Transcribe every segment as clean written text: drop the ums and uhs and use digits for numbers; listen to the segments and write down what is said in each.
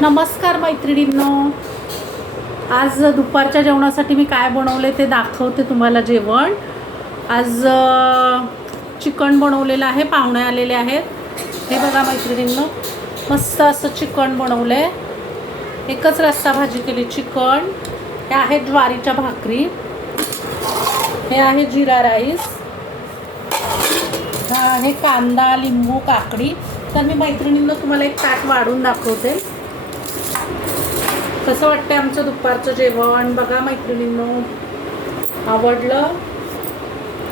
नमस्कार मैत्रिणींनो, आज दुपारच्या जेवणासाठी मी काय बनवले ते दाखवते तुम्हाला. जेवण आज चिकन बनवलेलं आहे. पाहुणे आलेले आहेत. हे बघा मैत्रिणींनो, मस्त असं चिकन बनवलं आहे. एकच रस्सा भाजी केली. चिकन, हे आहे ज्वारीच्या भाकरी, हे आहे जिरा राईस, हा आहे कांदा, लिंबू, काकडी. तर मी मैत्रिणींना तुम्हाला एक ताट वाढून दाखवते. कसं वाटतं आमचं दुपारचं जेवण बघा मैत्रिणींनो.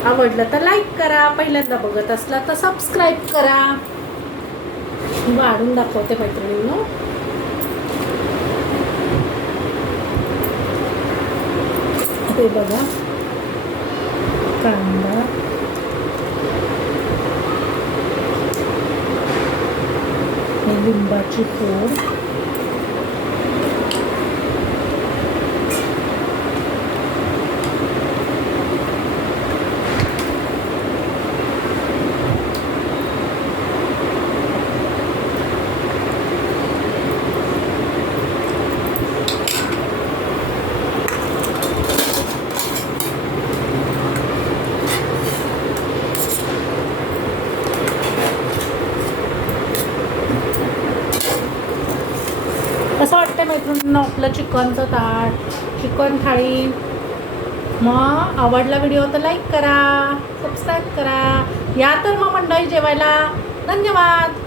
आवडलं तर लाईक करा, पहिल्यांदा बघत असला तर सबस्क्राईब करा. वाढून दाखवते मैत्रिणींनो. हे बघा, कांदा, लिंबाची फोड, कसं वाटतं मैत्रिणींना आपलं चिकनचं ताट, चिकन थाळी. मग आवडला व्हिडिओ तर लाईक करा, सबस्क्राईब करा. या तर मग मंडळी जेवायला. धन्यवाद.